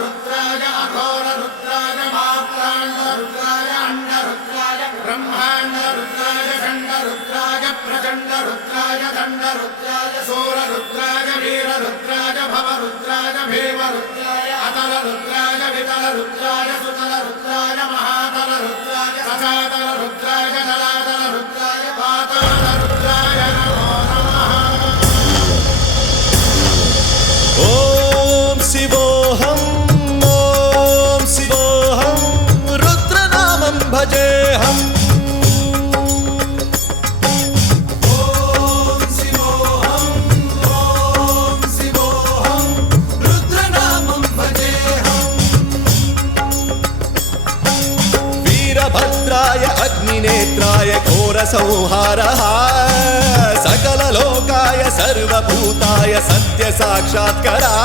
रुद्राय अघोर रुद्राय मात्राण्ड रुद्राय अंड रुद्राय ब्रह्मांड रुद्राय खंड रुद्राय प्रचंड रुद्राय दंड रुद्राय सूर रुद्राय वीर रुद्राय भव रुद्राय भीम रुद्राय अतल रुद्राय वितल रुद्राय सुतल रुद्राय महातल रुद्राय सजातल रुद्राय जलातल रुद्राय पाताल रुद्राय नमो नमः। ओम शिवोऽहं रुद्रनामं भजेऽहम्। वीरभद्राय अग्निनेत्राय घोरसंहारः सकललोकाय सर्वभूताय सत्यसाक्षात्करः।